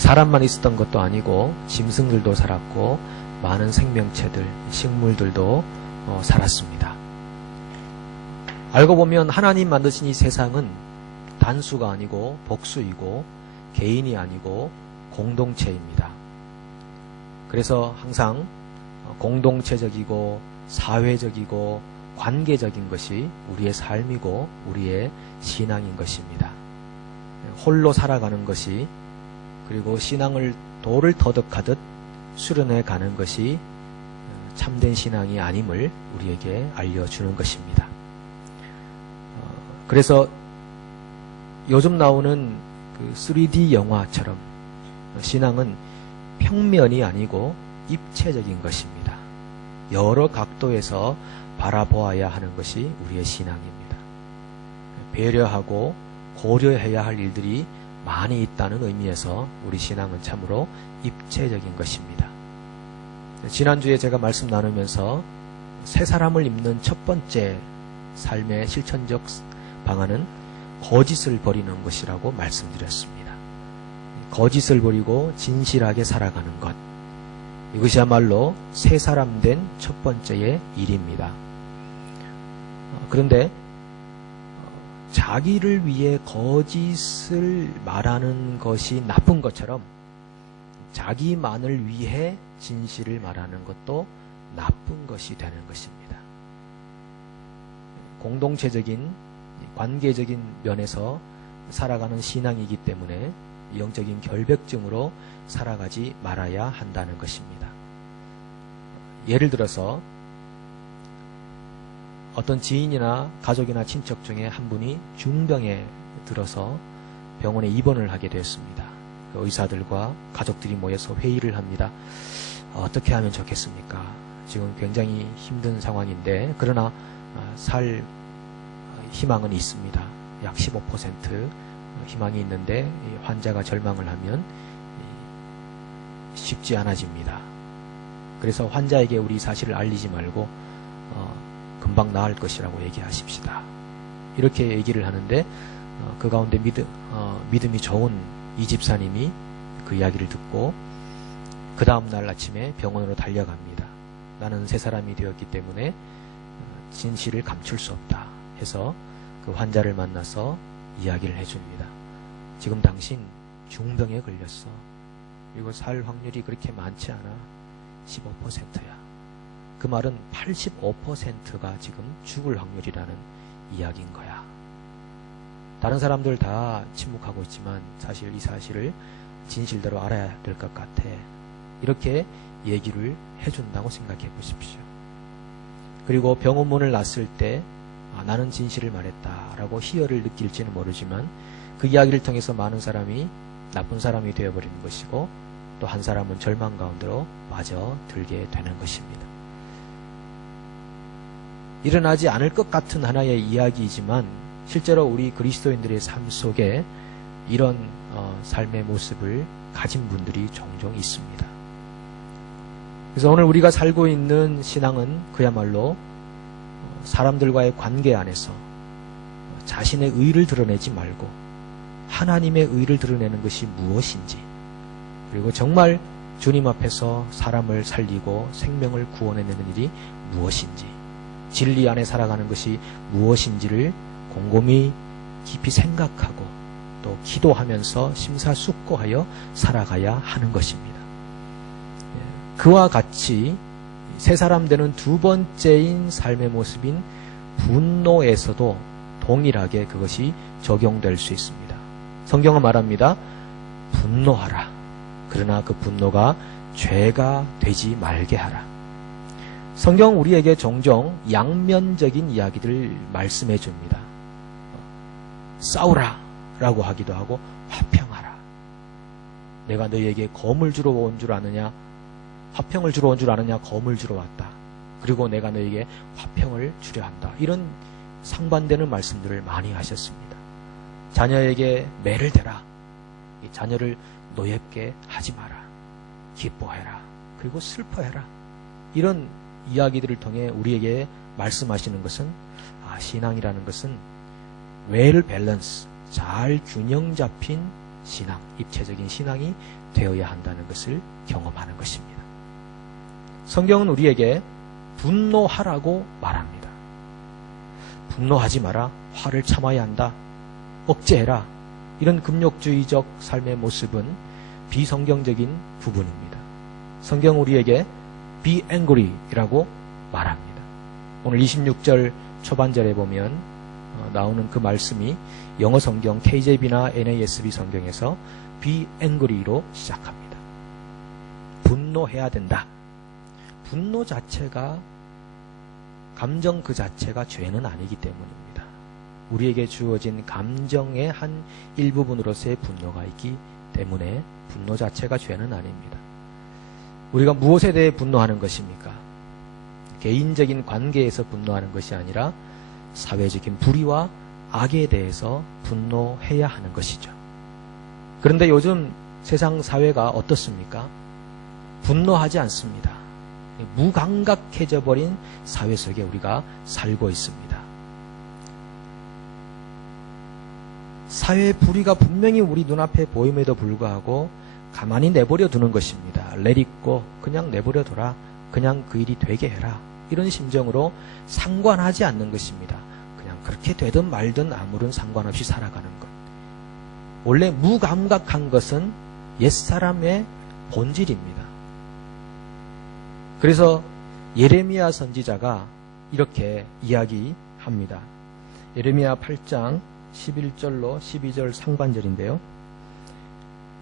사람만 있었던 것도 아니고 짐승들도 살았고 많은 생명체들, 식물들도 살았습니다. 알고 보면 하나님 만드신 이 세상은 단수가 아니고 복수이고 개인이 아니고 공동체입니다. 그래서 항상 공동체적이고 사회적이고 관계적인 것이 우리의 삶이고 우리의 신앙인 것입니다. 홀로 살아가는 것이, 그리고 신앙을 돌을 터득하듯 수련해 가는 것이 참된 신앙이 아님을 우리에게 알려주는 것입니다. 그래서 요즘 나오는 그 3D 영화처럼 신앙은 평면이 아니고 입체적인 것입니다. 여러 각도에서 바라보아야 하는 것이 우리의 신앙입니다. 배려하고 고려해야 할 일들이 많이 있다는 의미에서 우리 신앙은 참으로 입체적인 것입니다. 지난주에 제가 말씀 나누면서 새 사람을 입는 첫 번째 삶의 실천적 방안은 거짓을 버리는 것이라고 말씀드렸습니다. 거짓을 버리고 진실하게 살아가는 것, 이것이야말로 새 사람 된 첫 번째의 일입니다. 그런데 자기를 위해 거짓을 말하는 것이 나쁜 것처럼 자기만을 위해 진실을 말하는 것도 나쁜 것이 되는 것입니다. 공동체적인 관계적인 면에서 살아가는 신앙이기 때문에 영적인 결백증으로 살아가지 말아야 한다는 것입니다. 예를 들어서 어떤 지인이나 가족이나 친척 중에 한 분이 중병에 들어서 병원에 입원을 하게 되었습니다. 그 의사들과 가족들이 모여서 회의를 합니다. 어떻게 하면 좋겠습니까? 지금 굉장히 힘든 상황인데 그러나 살 희망은 있습니다. 약 15% 희망이 있는데 환자가 절망을 하면 쉽지 않아집니다. 그래서 환자에게 우리 사실을 알리지 말고 금방 나을 것이라고 얘기하십시다. 이렇게 얘기를 하는데 그 가운데 믿음이 좋은 이 집사님이 그 이야기를 듣고 그 다음날 아침에 병원으로 달려갑니다. 나는 새 사람이 되었기 때문에 진실을 감출 수 없다 해서 그 환자를 만나서 이야기를 해줍니다. 지금 당신 중병에 걸렸어. 그리고 살 확률이 그렇게 많지 않아. 15%야. 그 말은 85%가 지금 죽을 확률이라는 이야기인 거야. 다른 사람들 다 침묵하고 있지만 사실 이 사실을 진실대로 알아야 될 것 같아. 이렇게 얘기를 해준다고 생각해 보십시오. 그리고 병원 문을 났을 때 나는 진실을 말했다라고 희열을 느낄지는 모르지만 그 이야기를 통해서 많은 사람이 나쁜 사람이 되어버리는 것이고 또 한 사람은 절망 가운데로 빠져들게 되는 것입니다. 일어나지 않을 것 같은 하나의 이야기이지만 실제로 우리 그리스도인들의 삶 속에 이런 삶의 모습을 가진 분들이 종종 있습니다. 그래서 오늘 우리가 살고 있는 신앙은 그야말로 사람들과의 관계 안에서 자신의 의를 드러내지 말고 하나님의 의를 드러내는 것이 무엇인지, 그리고 정말 주님 앞에서 사람을 살리고 생명을 구원해내는 일이 무엇인지, 진리 안에 살아가는 것이 무엇인지를 곰곰이 깊이 생각하고 또 기도하면서 심사숙고하여 살아가야 하는 것입니다. 그와 같이 새 사람 되는 두 번째인 삶의 모습인 분노에서도 동일하게 그것이 적용될 수 있습니다. 성경은 말합니다. 분노하라. 그러나 그 분노가 죄가 되지 말게 하라. 성경은 우리에게 종종 양면적인 이야기를 말씀해 줍니다. 싸우라 라고 하기도 하고 화평하라. 내가 너희에게 검을 주러 온 줄 아느냐? 화평을 주러 온 줄 아느냐? 검을 주러 왔다. 그리고 내가 너희에게 화평을 주려 한다. 이런 상반되는 말씀들을 많이 하셨습니다. 자녀에게 매를 대라. 이 자녀를 노엽게 하지 마라. 기뻐해라. 그리고 슬퍼해라. 이런 이야기들을 통해 우리에게 말씀하시는 것은 신앙이라는 것은 웰 밸런스, 잘 균형 잡힌 신앙, 입체적인 신앙이 되어야 한다는 것을 경험하는 것입니다. 성경은 우리에게 분노하라고 말합니다. 분노하지 마라, 화를 참아야 한다, 억제해라, 이런 금욕주의적 삶의 모습은 비성경적인 부분입니다. 성경은 우리에게 be angry라고 말합니다. 오늘 26절 초반절에 보면 나오는 그 말씀이 영어 성경 KJV나 NASB 성경에서 be angry로 시작합니다. 분노해야 된다. 분노 자체가, 감정 그 자체가 죄는 아니기 때문입니다. 우리에게 주어진 감정의 한 일부분으로서의 분노가 있기 때문에 분노 자체가 죄는 아닙니다. 우리가 무엇에 대해 분노하는 것입니까? 개인적인 관계에서 분노하는 것이 아니라 사회적인 불의와 악에 대해서 분노해야 하는 것이죠. 그런데 요즘 세상 사회가 어떻습니까? 분노하지 않습니다. 무감각해져 버린 사회 속에 우리가 살고 있습니다. 사회의 불의가 분명히 우리 눈앞에 보임에도 불구하고 가만히 내버려 두는 것입니다. let it go, 그냥 내버려 둬라, 그냥 그 일이 되게 해라, 이런 심정으로 상관하지 않는 것입니다. 그냥 그렇게 되든 말든 아무런 상관없이 살아가는 것. 원래 무감각한 것은 옛사람의 본질입니다. 그래서 예레미야 선지자가 이렇게 이야기합니다. 예레미야 8장 11절로 12절 상반절인데요.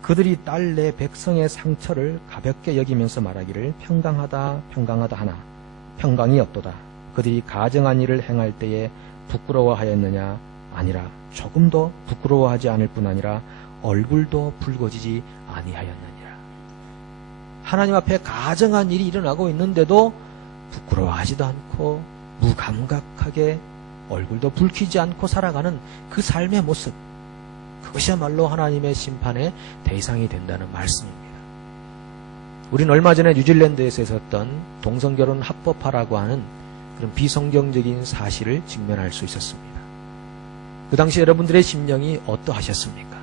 그들이 딸 내 백성의 상처를 가볍게 여기면서 말하기를 평강하다 평강하다 하나 평강이 없도다. 그들이 가정한 일을 행할 때에 부끄러워하였느냐? 아니라 조금도 부끄러워하지 않을 뿐 아니라 얼굴도 붉어지지 아니하였느니라. 하나님 앞에 가정한 일이 일어나고 있는데도 부끄러워하지도 않고 무감각하게 얼굴도 붉히지 않고 살아가는 그 삶의 모습, 그것이야말로 하나님의 심판의 대상이 된다는 말씀입니다. 우리는 얼마 전에 뉴질랜드에서 있었던 동성결혼 합법화라고 하는 그런 비성경적인 사실을 직면할 수 있었습니다. 그 당시 여러분들의 심령이 어떠하셨습니까?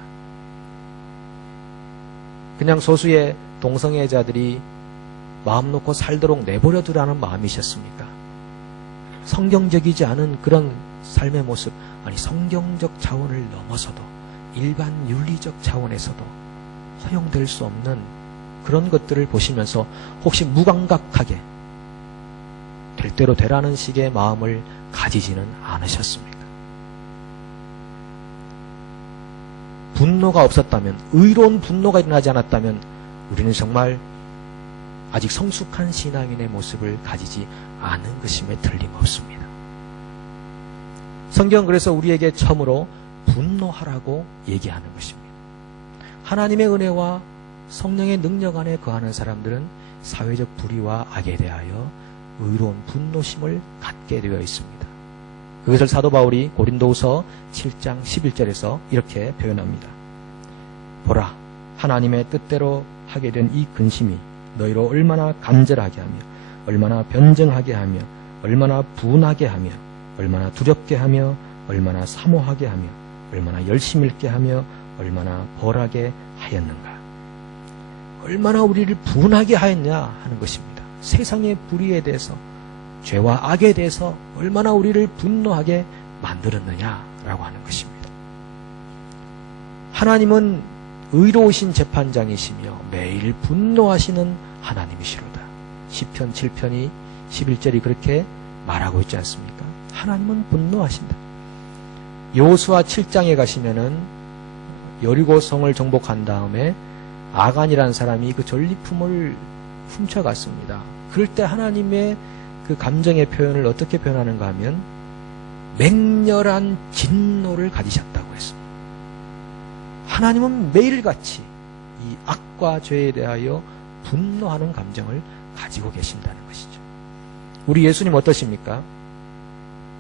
그냥 소수의 동성애자들이 마음 놓고 살도록 내버려두라는 마음이셨습니까? 성경적이지 않은 그런 삶의 모습, 아니 성경적 차원을 넘어서도 일반 윤리적 차원에서도 허용될 수 없는 그런 것들을 보시면서 혹시 무감각하게 될 대로 되라는 식의 마음을 가지지는 않으셨습니까? 분노가 없었다면, 의로운 분노가 일어나지 않았다면 우리는 정말 아직 성숙한 신앙인의 모습을 가지지 않은 것임에 틀림없습니다. 성경은 그래서 우리에게 처음으로 분노하라고 얘기하는 것입니다. 하나님의 은혜와 성령의 능력 안에 거하는 사람들은 사회적 불의와 악에 대하여 의로운 분노심을 갖게 되어 있습니다. 그것을 사도 바울이 고린도후서 7장 11절에서 이렇게 표현합니다. 보라, 하나님의 뜻대로 하게 된 이 근심이 너희로 얼마나 간절하게 하며 얼마나 변정하게 하며 얼마나 분하게 하며 얼마나 두렵게 하며 얼마나 사모하게 하며 얼마나 열심 있게 하며 얼마나 벌하게 하였는가. 얼마나 우리를 분하게 하였냐 하는 것입니다. 세상의 불의에 대해서, 죄와 악에 대해서 얼마나 우리를 분노하게 만들었느냐라고 하는 것입니다. 하나님은 의로우신 재판장이시며 매일 분노하시는 하나님이시로다. 시편 7편이 11절이 그렇게 말하고 있지 않습니까? 하나님은 분노하신다. 여호수아 7장에 가시면은 여리고성을 정복한 다음에 아간이라는 사람이 그 전리품을 훔쳐갔습니다. 그럴 때 하나님의 그 감정의 표현을 어떻게 표현하는가 하면 맹렬한 진노를 가지셨다고 했습니다. 하나님은 매일같이 이 악과 죄에 대하여 분노하는 감정을 가지고 계신다는 것이죠. 우리 예수님 어떠십니까?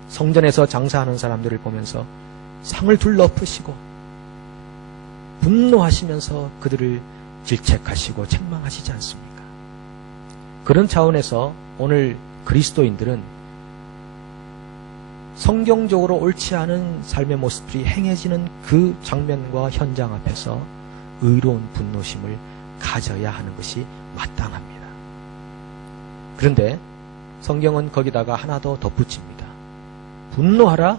성전에서 장사하는 사람들을 보면서 상을 둘러엎으시고 분노하시면서 그들을 질책하시고 책망하시지 않습니까? 그런 차원에서 오늘 그리스도인들은 성경적으로 옳지 않은 삶의 모습들이 행해지는 그 장면과 현장 앞에서 의로운 분노심을 가져야 하는 것이 마땅합니다. 그런데 성경은 거기다가 하나 더 덧붙입니다. 분노하라.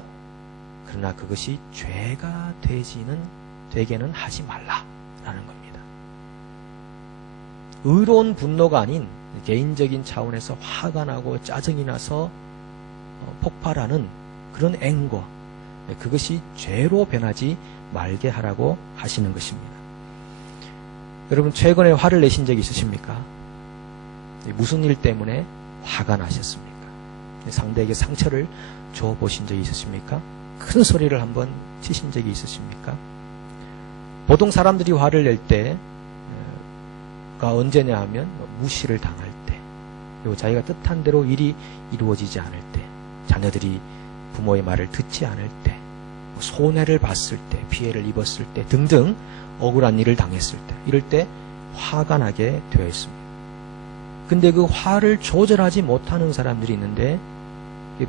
그러나 그것이 죄가 되게는 하지 말라라는 겁니다. 의로운 분노가 아닌 개인적인 차원에서 화가 나고 짜증이 나서 폭발하는 그런 앵거, 그것이 죄로 변하지 말게 하라고 하시는 것입니다. 여러분, 최근에 화를 내신 적이 있으십니까? 무슨 일 때문에 화가 나셨습니까? 상대에게 상처를 줘보신 적이 있으십니까? 큰 소리를 한번 치신 적이 있으십니까? 보통 사람들이 화를 낼 때가 언제냐 하면 무시를 당할 때, 그리고 자기가 뜻한 대로 일이 이루어지지 않을 때, 자녀들이 부모의 말을 듣지 않을 때, 손해를 봤을 때, 피해를 입었을 때 등등 억울한 일을 당했을 때, 이럴 때 화가 나게 되어 있습니다. 근데 그 화를 조절하지 못하는 사람들이 있는데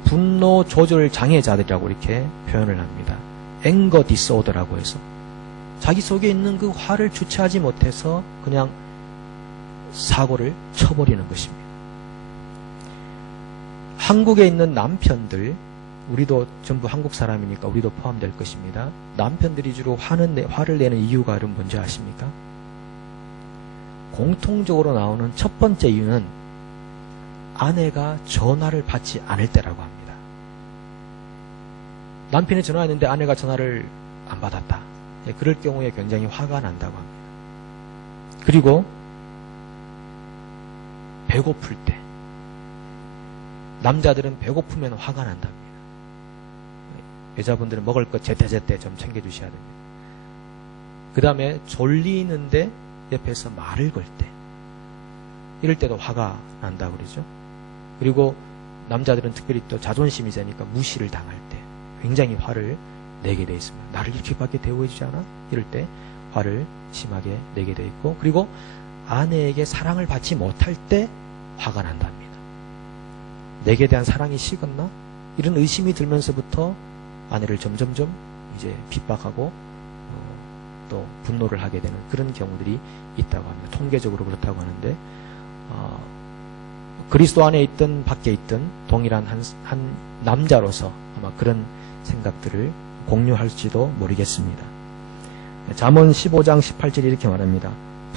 분노 조절 장애자들이라고 이렇게 표현을 합니다. 앵거 디스오더라고 해서 자기 속에 있는 그 화를 주체하지 못해서 그냥 사고를 쳐버리는 것입니다. 한국에 있는 남편들, 우리도 전부 한국 사람이니까 우리도 포함될 것입니다. 남편들이 주로 화를 내는 이유가 여러분 뭔지 아십니까? 공통적으로 나오는 첫 번째 이유는 아내가 전화를 받지 않을 때라고 합니다. 남편이 전화했는데 아내가 전화를 안 받았다. 그럴 경우에 굉장히 화가 난다고 합니다. 그리고 배고플 때, 남자들은 배고프면 화가 난답니다. 여자분들은 먹을 것 제때제때 좀 챙겨주셔야 됩니다. 그 다음에 졸리는데 옆에서 말을 걸 때, 이럴 때도 화가 난다고 그러죠. 그리고 남자들은 특별히 또 자존심이 세니까 무시를 당할 때 굉장히 화를 내게 돼 있습니다. 나를 이렇게밖에 대우해주지 않아? 이럴 때 화를 심하게 내게 돼 있고, 그리고 아내에게 사랑을 받지 못할 때 화가 난답니다. 내게 대한 사랑이 식었나? 이런 의심이 들면서부터 아내를 점점점 이제 핍박하고 또 분노를 하게 되는 그런 경우들이 있다고 합니다. 통계적으로 그렇다고 하는데 그리스도 안에 있든 밖에 있든 동일한 한 남자로서 아마 그런 생각들을 공유할지도 모르겠습니다. 잠언 15장 18절이 이렇게 말합니다.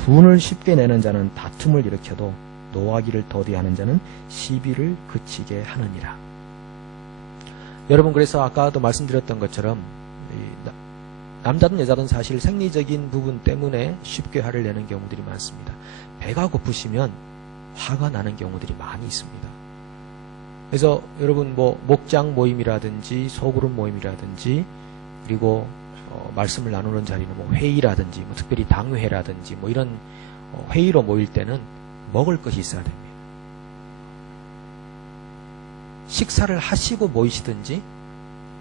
분을 쉽게 내는 자는 다툼을 일으켜도 노하기를 더디하는 자는 시비를 그치게 하느니라. 여러분, 그래서 아까도 말씀드렸던 것처럼 남자든 여자든 사실 생리적인 부분 때문에 쉽게 화를 내는 경우들이 많습니다. 배가 고프시면 화가 나는 경우들이 많이 있습니다. 그래서 여러분 목장 모임이라든지 소그룹 모임이라든지 그리고 말씀을 나누는 자리는 회의라든지 특별히 당회라든지 이런 회의로 모일 때는 먹을 것이 있어야 됩니다. 식사를 하시고 모이시든지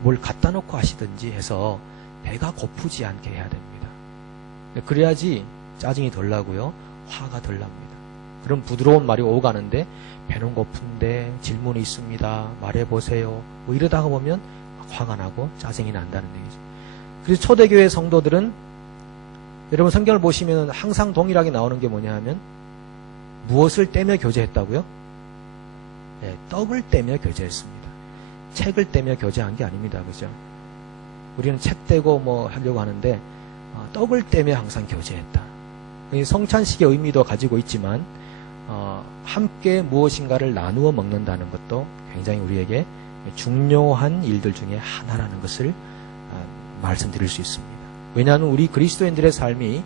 뭘 갖다 놓고 하시든지 해서 배가 고프지 않게 해야 됩니다. 그래야지 짜증이 덜 나고요, 화가 덜 납니다. 그럼 부드러운 말이 오가는데 배는 고픈데 질문이 있습니다, 말해보세요, 이러다가 보면 화가 나고 짜증이 난다는 얘기죠. 그래서 초대교회 성도들은 여러분 성경을 보시면 항상 동일하게 나오는 게 뭐냐 하면 무엇을 떼며 교제했다고요? 네, 떡을 떼며 교제했습니다. 책을 떼며 교제한 게 아닙니다. 그죠? 우리는 책 떼고 하려고 하는데 떡을 떼며 항상 교제했다. 성찬식의 의미도 가지고 있지만 함께 무엇인가를 나누어 먹는다는 것도 굉장히 우리에게 중요한 일들 중에 하나라는 것을 말씀드릴 수 있습니다. 왜냐하면 우리 그리스도인들의 삶이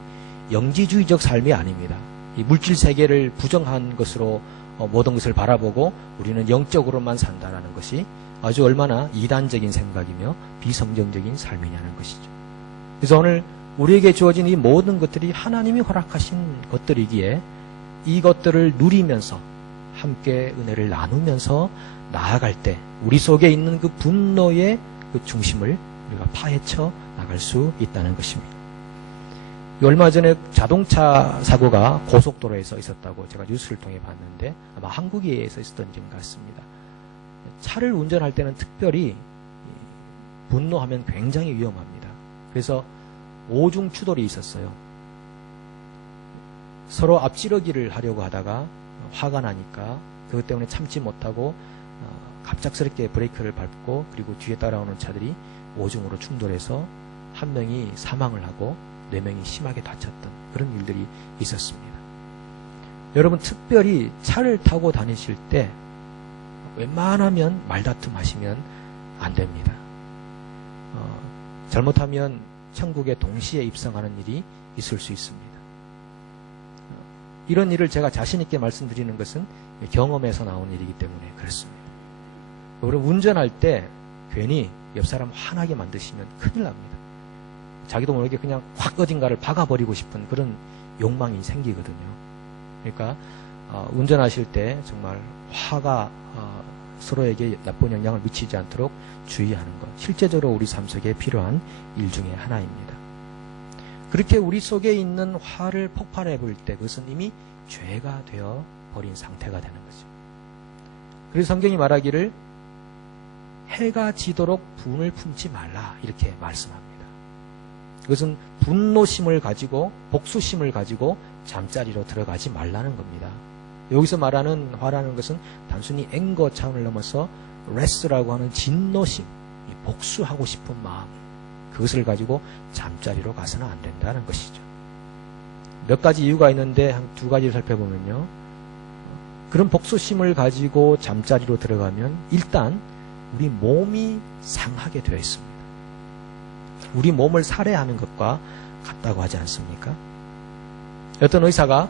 영지주의적 삶이 아닙니다. 이 물질 세계를 부정한 것으로 모든 것을 바라보고 우리는 영적으로만 산다라는 것이 아주 얼마나 이단적인 생각이며 비성경적인 삶이냐는 것이죠. 그래서 오늘 우리에게 주어진 이 모든 것들이 하나님이 허락하신 것들이기에 이것들을 누리면서 함께 은혜를 나누면서 나아갈 때 우리 속에 있는 그 분노의 그 중심을 우리가 파헤쳐 나갈 수 있다는 것입니다. 얼마 전에 자동차 사고가 고속도로에서 있었다고 제가 뉴스를 통해 봤는데 아마 한국에서 있었던 일 같습니다. 차를 운전할 때는 특별히 분노하면 굉장히 위험합니다. 그래서 오중 추돌이 있었어요. 서로 앞지르기를 하려고 하다가 화가 나니까 그것 때문에 참지 못하고 갑작스럽게 브레이크를 밟고 그리고 뒤에 따라오는 차들이 오중으로 충돌해서 한 명이 사망을 하고 4명이 심하게 다쳤던 그런 일들이 있었습니다. 여러분, 특별히 차를 타고 다니실 때 웬만하면 말다툼 하시면 안 됩니다. 잘못하면 천국에 동시에 입성하는 일이 있을 수 있습니다. 이런 일을 제가 자신 있게 말씀드리는 것은 경험에서 나온 일이기 때문에 그렇습니다. 여러분, 운전할 때 괜히 옆 사람 화나게 만드시면 큰일 납니다. 자기도 모르게 그냥 확 어딘가를 박아버리고 싶은 그런 욕망이 생기거든요. 그러니까 운전하실 때 정말 화가 서로에게 나쁜 영향을 미치지 않도록 주의하는 것, 실제적으로 우리 삶 속에 필요한 일 중에 하나입니다. 그렇게 우리 속에 있는 화를 폭발해 볼 때 그것은 이미 죄가 되어 버린 상태가 되는 거죠. 그래서 성경이 말하기를 해가 지도록 분을 품지 말라 이렇게 말씀합니다. 그것은 분노심을 가지고 복수심을 가지고 잠자리로 들어가지 말라는 겁니다. 여기서 말하는 화라는 것은 단순히 앵거 차원을 넘어서 레스라고 하는 진노심, 복수하고 싶은 마음, 그것을 가지고 잠자리로 가서는 안 된다는 것이죠. 몇 가지 이유가 있는데 한 2가지를 살펴보면요. 그런 복수심을 가지고 잠자리로 들어가면 일단 우리 몸이 상하게 되어 있습니다. 우리 몸을 살해하는 것과 같다고 하지 않습니까? 어떤 의사가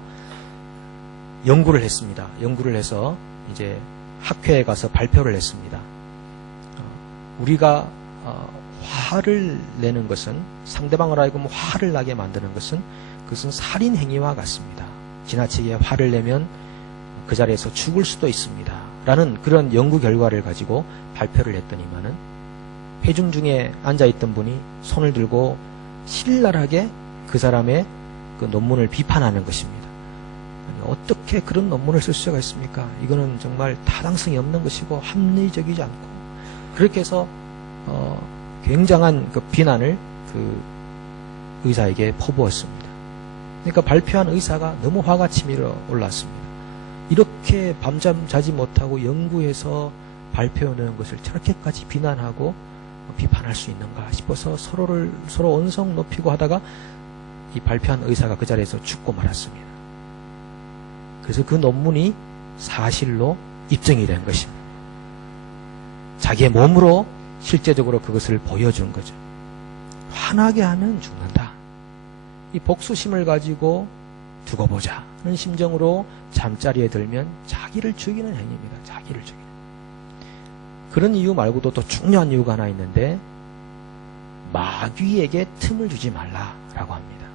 연구를 했습니다. 연구를 해서 이제 학회에 가서 발표를 했습니다. 우리가 화를 내는 것은, 상대방을 하여금 화를 나게 만드는 것은 그것은 살인 행위와 같습니다. 지나치게 화를 내면 그 자리에서 죽을 수도 있습니다. 라는 그런 연구 결과를 가지고 발표를 했더니만은 회중 중에 앉아있던 분이 손을 들고 신랄하게 그 사람의 그 논문을 비판하는 것입니다. 아니, 어떻게 그런 논문을 쓸 수가 있습니까? 이거는 정말 타당성이 없는 것이고 합리적이지 않고, 그렇게 해서 굉장한 그 비난을 그 의사에게 퍼부었습니다. 그러니까 발표한 의사가 너무 화가 치밀어 올랐습니다. 이렇게 밤잠 자지 못하고 연구해서 발표하는 것을 저렇게까지 비난하고 비판할 수 있는가 싶어서 서로 언성 높이고 하다가 이 발표한 의사가 그 자리에서 죽고 말았습니다. 그래서 그 논문이 사실로 입증이 된 것입니다. 자기의 몸으로 실제적으로 그것을 보여준 거죠. 화나게 하면 죽는다. 이 복수심을 가지고 두고 보자 하는 심정으로 잠자리에 들면 자기를 죽이는 행위입니다. 자기를 죽이는. 그런 이유 말고도 또 중요한 이유가 하나 있는데, 마귀에게 틈을 주지 말라라고 합니다.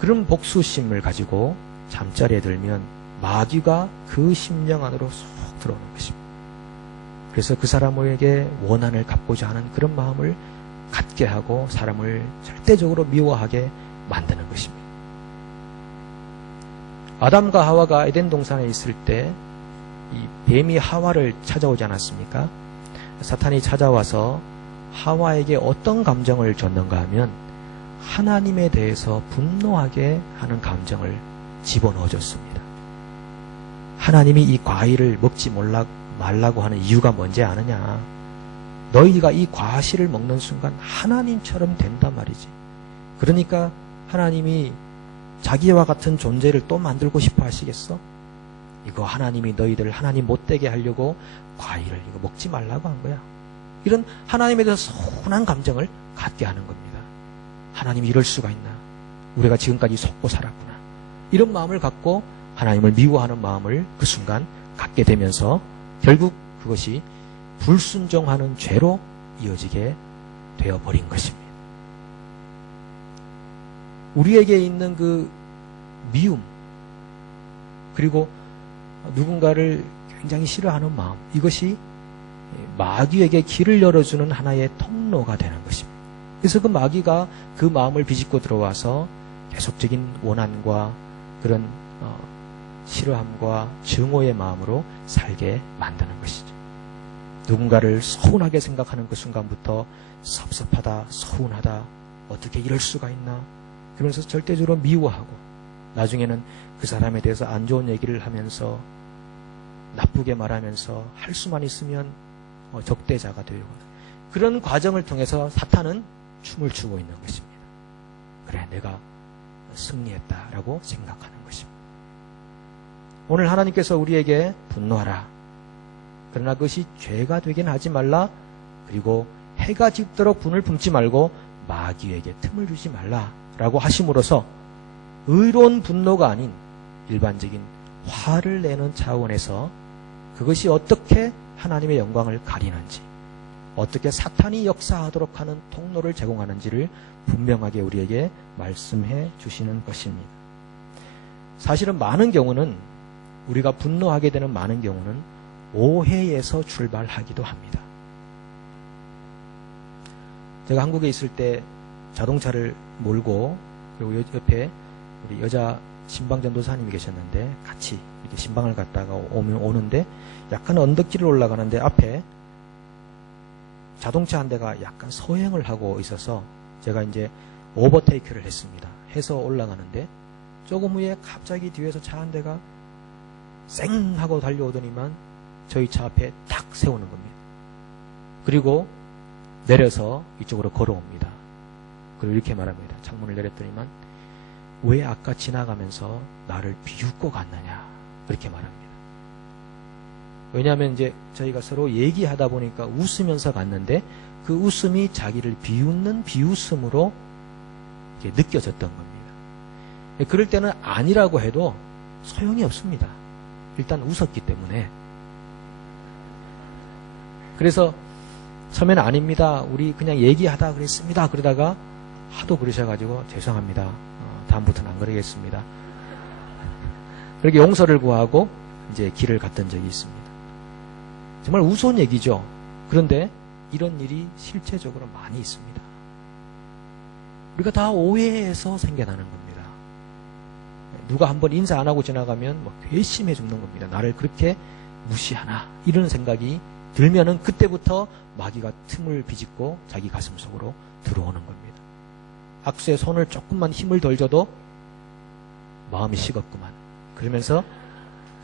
그런 복수심을 가지고 잠자리에 들면 마귀가 그 심령 안으로 쏙 들어오는 것입니다. 그래서 그 사람에게 원한을 갚고자 하는 그런 마음을 갖게 하고 사람을 절대적으로 미워하게 만드는 것입니다. 아담과 하와가 에덴 동산에 있을 때 이 뱀이 하와를 찾아오지 않았습니까? 사탄이 찾아와서 하와에게 어떤 감정을 줬는가 하면 하나님에 대해서 분노하게 하는 감정을 집어넣어줬습니다. 하나님이 이 과일을 먹지 말라고 하는 이유가 뭔지 아느냐? 너희가 이 과실을 먹는 순간 하나님처럼 된단 말이지. 그러니까 하나님이 자기와 같은 존재를 또 만들고 싶어 하시겠어? 이거 하나님이 너희들 하나님 못되게 하려고 과일을 이거 먹지 말라고 한 거야. 이런 하나님에 대해서 서운한 감정을 갖게 하는 겁니다. 하나님이 이럴 수가 있나? 우리가 지금까지 속고 살았구나. 이런 마음을 갖고 하나님을 미워하는 마음을 그 순간 갖게 되면서 결국 그것이 불순종하는 죄로 이어지게 되어버린 것입니다. 우리에게 있는 그 미움, 그리고 누군가를 굉장히 싫어하는 마음, 이것이 마귀에게 길을 열어주는 하나의 통로가 되는 것입니다. 그래서 그 마귀가 그 마음을 비집고 들어와서 계속적인 원한과 그런 싫어함과 증오의 마음으로 살게 만드는 것이죠. 누군가를 서운하게 생각하는 그 순간부터 섭섭하다, 서운하다, 어떻게 이럴 수가 있나, 그러면서 절대적으로 미워하고, 나중에는 그 사람에 대해서 안 좋은 얘기를 하면서 나쁘게 말하면서 할 수만 있으면 적대자가 되고, 그런 과정을 통해서 사탄은 춤을 추고 있는 것입니다. 그래, 내가 승리했다라고 생각하는 것입니다. 오늘 하나님께서 우리에게 분노하라. 그러나 그것이 죄가 되긴 하지 말라. 그리고 해가 짙도록 분을 품지 말고 마귀에게 틈을 주지 말라라고 하심으로써 의로운 분노가 아닌 일반적인 화를 내는 차원에서 그것이 어떻게 하나님의 영광을 가리는지, 어떻게 사탄이 역사하도록 하는 통로를 제공하는지를 분명하게 우리에게 말씀해 주시는 것입니다. 사실은 많은 경우는, 우리가 분노하게 되는 많은 경우는 오해에서 출발하기도 합니다. 제가 한국에 있을 때 자동차를 몰고, 그리고 옆에 우리 여자 신방전도사님이 계셨는데 같이 이렇게 신방을 갔다가 오는데 약간 언덕길을 올라가는데 앞에 자동차 한 대가 약간 서행을 하고 있어서 제가 이제 오버테이크를 했습니다. 해서 올라가는데 조금 후에 갑자기 뒤에서 차 한 대가 쌩 하고 달려오더니만 저희 차 앞에 탁 세우는 겁니다. 그리고 내려서 이쪽으로 걸어옵니다. 그리고 이렇게 말합니다. 창문을 내렸더니만 왜 아까 지나가면서 나를 비웃고 갔느냐, 그렇게 말합니다. 왜냐하면 이제 저희가 서로 얘기하다 보니까 웃으면서 갔는데 그 웃음이 자기를 비웃는 비웃음으로 느껴졌던 겁니다. 그럴 때는 아니라고 해도 소용이 없습니다. 일단 웃었기 때문에. 그래서 처음에는 아닙니다, 우리 그냥 얘기하다 그랬습니다, 그러다가 하도 그러셔가지고 죄송합니다, 다음부터는 안 그러겠습니다, 그렇게 용서를 구하고 이제 길을 갔던 적이 있습니다. 정말 우스운 얘기죠. 그런데 이런 일이 실제적으로 많이 있습니다. 우리가 다 오해해서 생겨나는 겁니다. 누가 한번 인사 안 하고 지나가면 뭐 괘씸해 죽는 겁니다. 나를 그렇게 무시하나, 이런 생각이 들면은 그때부터 마귀가 틈을 비집고 자기 가슴 속으로 들어오는 겁니다. 악수에 손을 조금만 힘을 덜 줘도 마음이 식었구만. 그러면서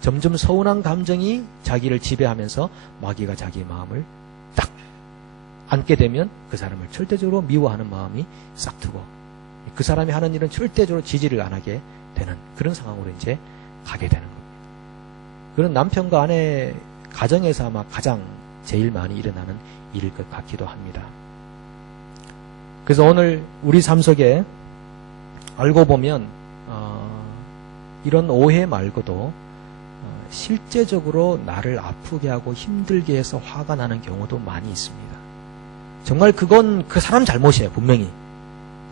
점점 서운한 감정이 자기를 지배하면서 마귀가 자기의 마음을 딱 안게 되면 그 사람을 절대적으로 미워하는 마음이 싹트고 그 사람이 하는 일은 절대적으로 지지를 안 하게 되는 그런 상황으로 이제 가게 되는 겁니다. 그런 남편과 아내 가정에서 아마 가장 제일 많이 일어나는 일일 것 같기도 합니다. 그래서 오늘 우리 삶 속에 알고 보면 이런 오해 말고도 실제적으로 나를 아프게 하고 힘들게 해서 화가 나는 경우도 많이 있습니다. 정말 그건 그 사람 잘못이에요, 분명히.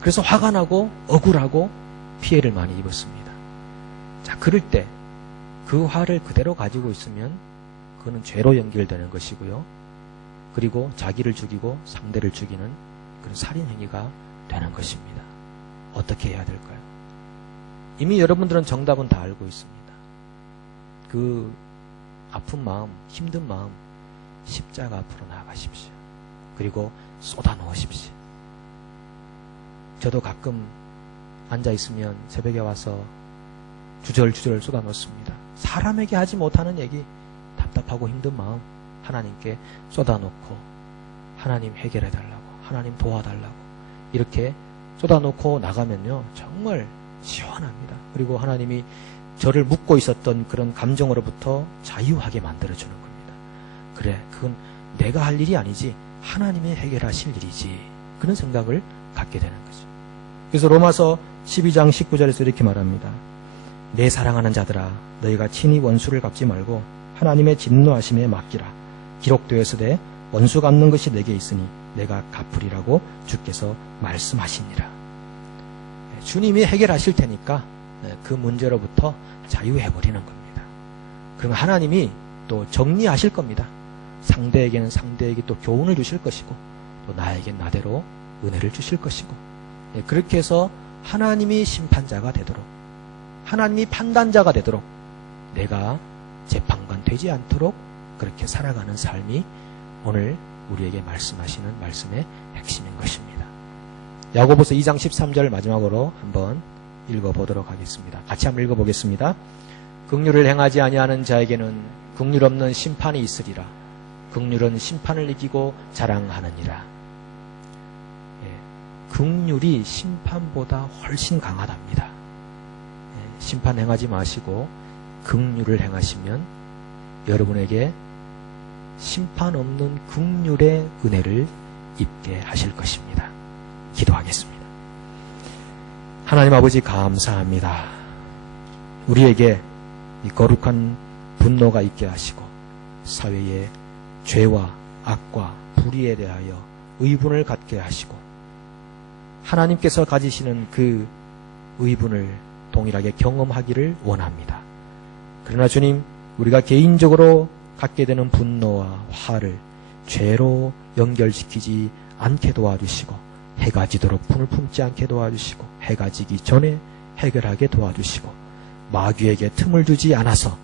그래서 화가 나고 억울하고 피해를 많이 입었습니다. 자, 그럴 때 그 화를 그대로 가지고 있으면 그거는 죄로 연결되는 것이고요. 그리고 자기를 죽이고 상대를 죽이는 그런 살인 행위가 되는 것입니다. 어떻게 해야 될까요? 이미 여러분들은 정답은 다 알고 있습니다. 그 아픈 마음, 힘든 마음 십자가 앞으로 나아가십시오. 그리고 쏟아 놓으십시오. 저도 가끔 앉아있으면 새벽에 와서 주절주절 쏟아 놓습니다. 사람에게 하지 못하는 얘기, 답답하고 힘든 마음 하나님께 쏟아 놓고 하나님 해결해 달라고, 하나님 도와달라고 이렇게 쏟아 놓고 나가면요 정말 시원합니다. 그리고 하나님이 저를 묶고 있었던 그런 감정으로부터 자유하게 만들어주는 겁니다. 그래, 그건 내가 할 일이 아니지 하나님이 해결하실 일이지, 그런 생각을 갖게 되는 거죠. 그래서 로마서 12장 19절에서 이렇게 말합니다. 내 사랑하는 자들아, 너희가 친히 원수를 갚지 말고 하나님의 진노하심에 맡기라. 기록되었으되 원수 갚는 것이 내게 있으니 내가 갚으리라고 주께서 말씀하시니라. 주님이 해결하실 테니까 그 문제로부터 자유해버리는 겁니다. 그러면 하나님이 또 정리하실 겁니다. 상대에게는 상대에게 또 교훈을 주실 것이고 또 나에겐 나대로 은혜를 주실 것이고, 그렇게 해서 하나님이 심판자가 되도록, 하나님이 판단자가 되도록 내가 재판관 되지 않도록 그렇게 살아가는 삶이 오늘 우리에게 말씀하시는 말씀의 핵심인 것입니다. 야고보서 2장 13절 마지막으로 한번 읽어보도록 하겠습니다. 같이 한번 읽어보겠습니다. 긍휼을 행하지 아니하는 자에게는 긍휼 없는 심판이 있으리라. 긍휼은 심판을 이기고 자랑하느니라. 긍휼이 심판보다 훨씬 강하답니다. 심판 행하지 마시고 긍휼을 행하시면 여러분에게 심판 없는 긍휼의 은혜를 입게 하실 것입니다. 기도하겠습니다. 하나님 아버지 감사합니다. 우리에게 이 거룩한 분노가 있게 하시고 사회의 죄와 악과 불의에 대하여 의분을 갖게 하시고 하나님께서 가지시는 그 의분을 동일하게 경험하기를 원합니다. 그러나 주님, 우리가 개인적으로 갖게 되는 분노와 화를 죄로 연결시키지 않게 도와주시고 해가 지도록 분을 품지 않게 도와주시고 해가 지기 전에 해결하게 도와주시고 마귀에게 틈을 주지 않아서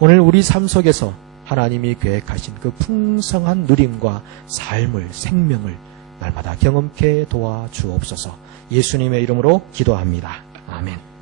오늘 우리 삶 속에서 하나님이 계획하신 그 풍성한 누림과 삶을, 생명을 날마다 경험케 도와주옵소서. 예수님의 이름으로 기도합니다. 아멘.